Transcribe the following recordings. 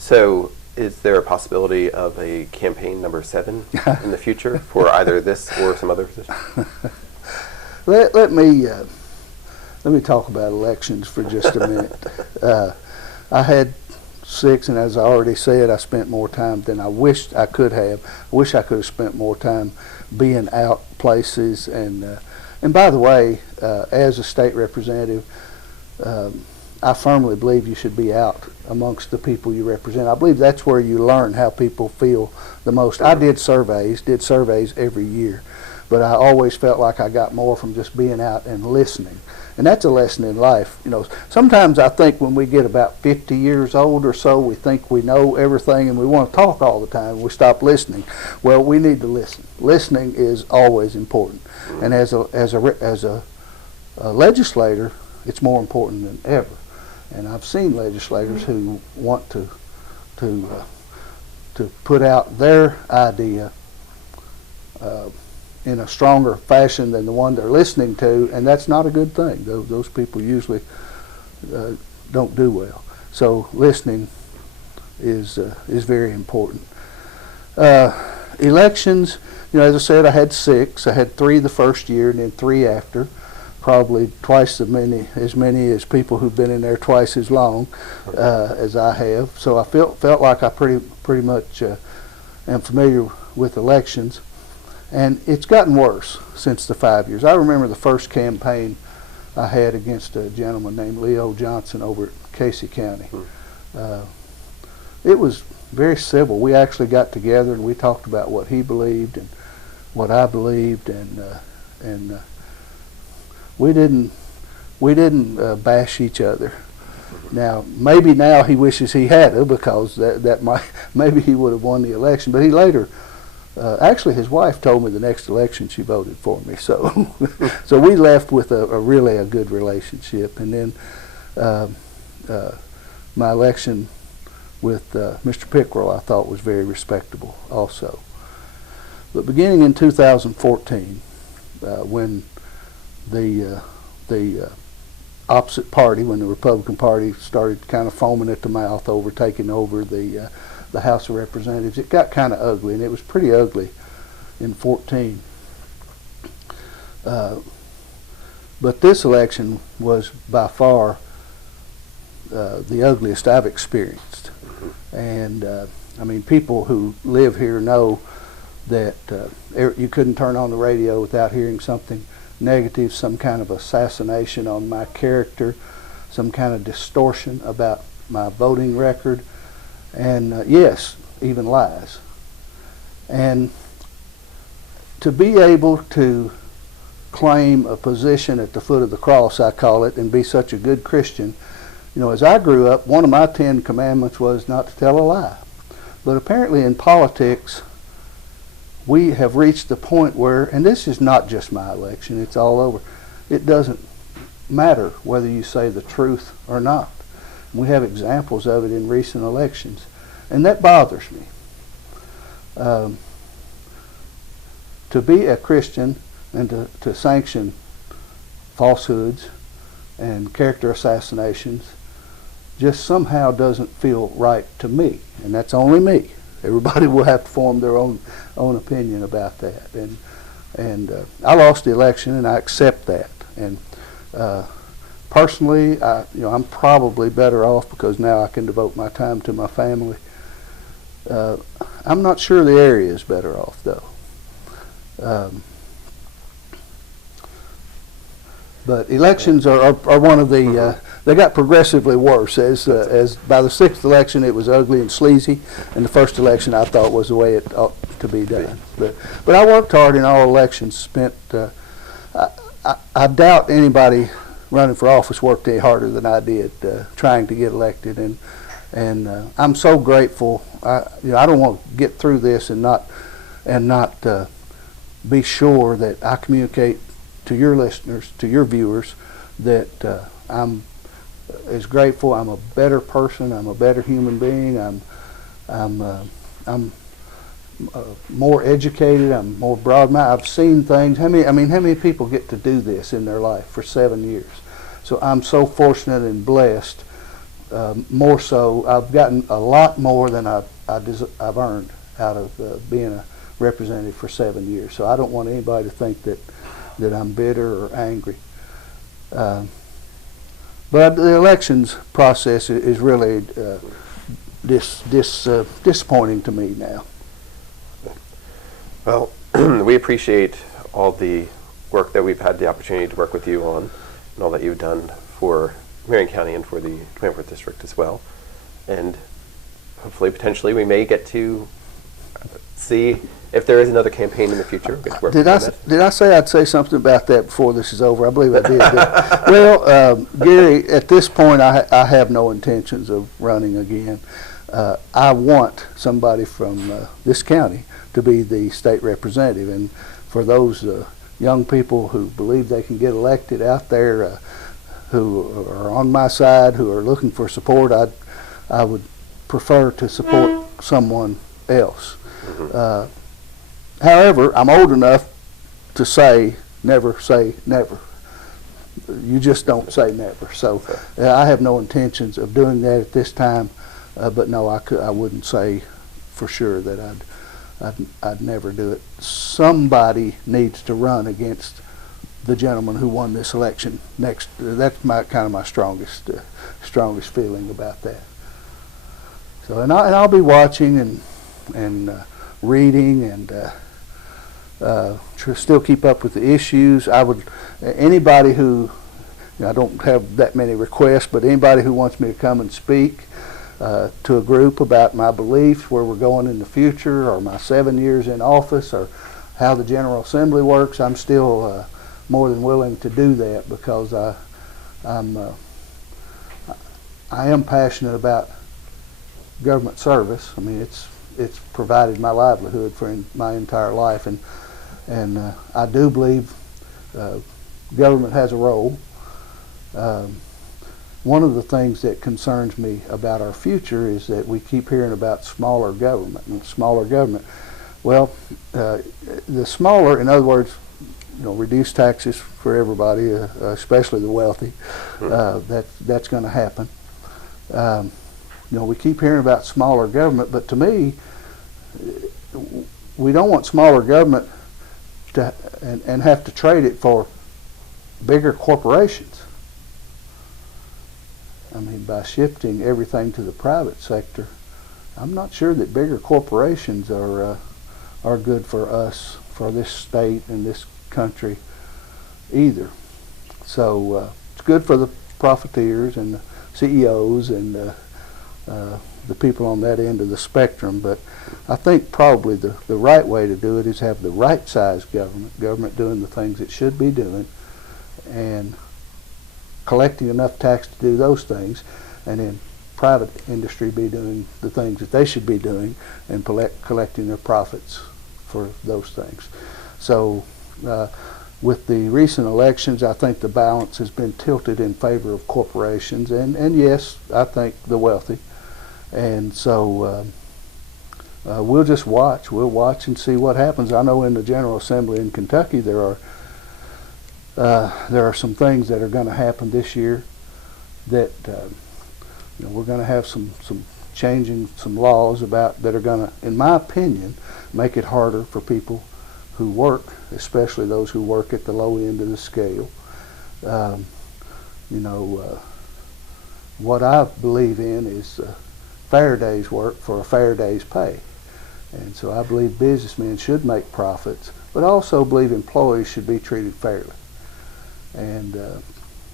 So, is there a possibility of a campaign number 7 in the future for either this or some other position? Let me talk about elections for just a minute. I had 6, and as I already said, I spent more time than I wished I could have. I wish I could have spent more time being out places. And by the way, as a state representative, I firmly believe you should be out amongst the people you represent. I believe that's where you learn how people feel the most. I did surveys every year, but I always felt like I got more from just being out and listening. And that's a lesson in life. You know, sometimes I think when we get about 50 years old or so, we think we know everything and we want to talk all the time. We stop listening. Well, we need to listen. Listening is always important. And as a legislator, it's more important than ever. And I've seen legislators who want to put out their idea in a stronger fashion than the one they're listening to, and that's not a good thing. Those people usually don't do well. So listening is very important. Elections, you know, as I said, I had 6. I had 3 the first year and then 3 after. Probably twice as many as people who've been in there twice as long as I have. So I felt like I pretty much am familiar with elections. And it's gotten worse since the 5 years. I remember the first campaign I had against a gentleman named Leo Johnson over at Casey County. It was very civil. We actually got together and we talked about what he believed and what I believed, and we didn't bash each other. Now maybe now he wishes he had, because that might, maybe he would have won the election. But he later. Actually, his wife told me the next election she voted for me, so so we left with a really good relationship. And then my election with Mr. Pickrell, I thought, was very respectable also. But beginning in 2014, when the opposite party, when the Republican Party started kind of foaming at the mouth over taking over the House of Representatives, it got kind of ugly, and it was pretty ugly in 14. But this election was by far the ugliest I've experienced. And I mean, people who live here know that you couldn't turn on the radio without hearing something negative, some kind of assassination on my character, some kind of distortion about my voting record, and yes, even lies. And to be able to claim a position at the foot of the cross, I call it, and be such a good Christian, you know, as I grew up, one of my 10 commandments was not to tell a lie. But apparently in politics, we have reached the point where, and this is not just my election, it's all over, it doesn't matter whether you say the truth or not. We have examples of it in recent elections, and that bothers me. To be a Christian and to sanction falsehoods and character assassinations just somehow doesn't feel right to me, and that's only me. Everybody will have to form their own opinion about that, and I lost the election, and I accept that. And personally, I'm probably better off because now I can devote my time to my family. I'm not sure the area is better off, though. But elections are one of the, they got progressively worse. As by the 6th election it was ugly and sleazy, and the first election I thought was the way it ought to be done. But I worked hard in all elections, I doubt anybody running for office worked any harder than I did trying to get elected, and I'm so grateful. I don't want to get through this and not be sure that I communicate to your listeners, to your viewers, that I'm as grateful. I'm a better person. I'm a better human being. I'm more educated. I'm more broad-minded. I've seen things. How many people get to do this in their life for 7 years? So I'm so fortunate and blessed more so, I've gotten a lot more than I've earned out of being a representative for 7 years. So I don't want anybody to think that I'm bitter or angry. But the elections process is really disappointing to me now. Well, we appreciate all the work that we've had the opportunity to work with you on, and all that you've done for Marion County and for the 24th District as well. And hopefully, potentially, we may get to see if there is another campaign in the future. Get to work Did on that. I say I'd say something about that before this is over? I believe I did. Well, Gary, at this point, I have no intentions of running again. I want somebody from this county to be the state representative, and for those young people who believe they can get elected out there, who are on my side, who are looking for support, I would prefer to support someone else. However, I'm old enough to say never. You just don't say never. So I have no intentions of doing that at this time. But no, I wouldn't say for sure that I'd never do it. Somebody needs to run against the gentleman who won this election next. That's kind of my strongest feeling about that. So and I'll be watching and reading and still keep up with the issues. Anybody who, I don't have that many requests, but anybody who wants me to come and speak to a group about my beliefs, where we're going in the future, or my 7 years in office, or how the General Assembly works, I'm still more than willing to do that, because I am passionate about government service. I mean, it's provided my livelihood for my entire life, and I do believe government has a role. One of the things that concerns me about our future is that we keep hearing about smaller government and smaller government. Well, the smaller, in other words, reduce taxes for everybody, especially the wealthy. That's going to happen. We keep hearing about smaller government, but to me, we don't want smaller government and have to trade it for bigger corporations. I mean, by shifting everything to the private sector, I'm not sure that bigger corporations are good for us, for this state and this country either. So it's good for the profiteers and the CEOs and the people on that end of the spectrum, but I think probably the right way to do it is have the right size government doing the things it should be doing, and collecting enough tax to do those things, and then private industry be doing the things that they should be doing, and collecting their profits for those things. So with the recent elections, I think the balance has been tilted in favor of corporations, and yes, I think the wealthy. And so we'll just watch. We'll watch and see what happens. I know in the General Assembly in Kentucky there are some things that are going to happen this year that we're going to have some changing some laws about that are going to, in my opinion, make it harder for people who work, especially those who work at the low end of the scale. What I believe in is fair day's work for a fair day's pay. And so I believe businessmen should make profits, but I also believe employees should be treated fairly. And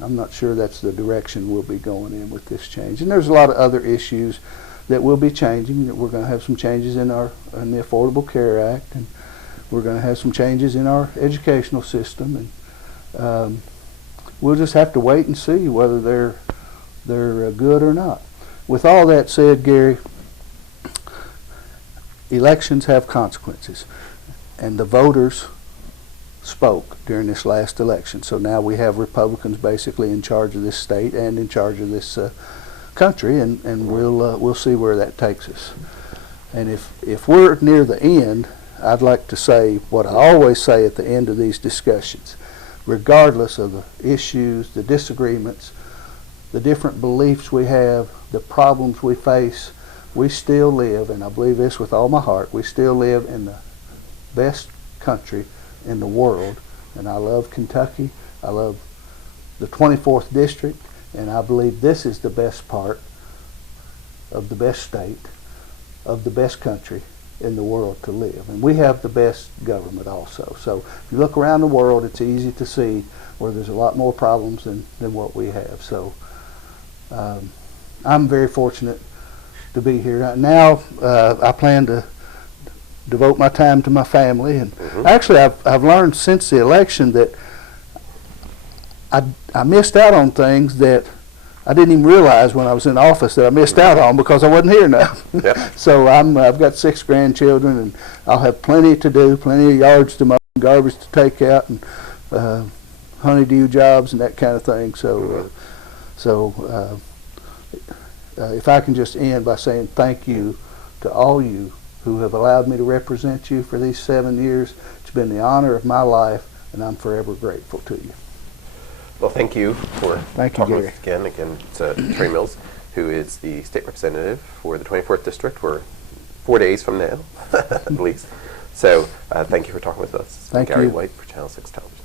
I'm not sure that's the direction we'll be going in with this change. And there's a lot of other issues that will be changing. That we're going to have some changes in the Affordable Care Act, and we're going to have some changes in our educational system, and we'll just have to wait and see whether they're good or not. With all that said, Gary, elections have consequences, and the voters spoke during this last election. So now we have Republicans basically in charge of this state and in charge of this country, and we'll see where that takes us. And if we're near the end, I'd like to say what I always say at the end of these discussions: regardless of the issues, the disagreements, the different beliefs we have, the problems we face, we still live, and I believe this with all my heart, we still live in the best country in the world. And I love Kentucky. I love the 24th District, and I believe this is the best part of the best state, of the best country in the world to live. And we have the best government also. So if you look around the world, it's easy to see where there's a lot more problems than what we have. So I'm very fortunate to be here. Now I plan to devote my time to my family. And actually I've learned since the election that I missed out on things that I didn't even realize when I was in office that I missed out on because I wasn't here enough. Yep. So I've got 6 grandchildren, and I'll have plenty to do, plenty of yards to mow, garbage to take out, and honeydew jobs and that kind of thing. So, if I can just end by saying thank you to all you who have allowed me to represent you for these 7 years. It's been the honor of my life, and I'm forever grateful to you. Well, thank you for talking with Gary. us again. Again, it's Trey Mills, who is the state representative for the 24th District for 4 days from now, at least. So thank you for talking with us. Thank Gary you. White for Channel 6 Television.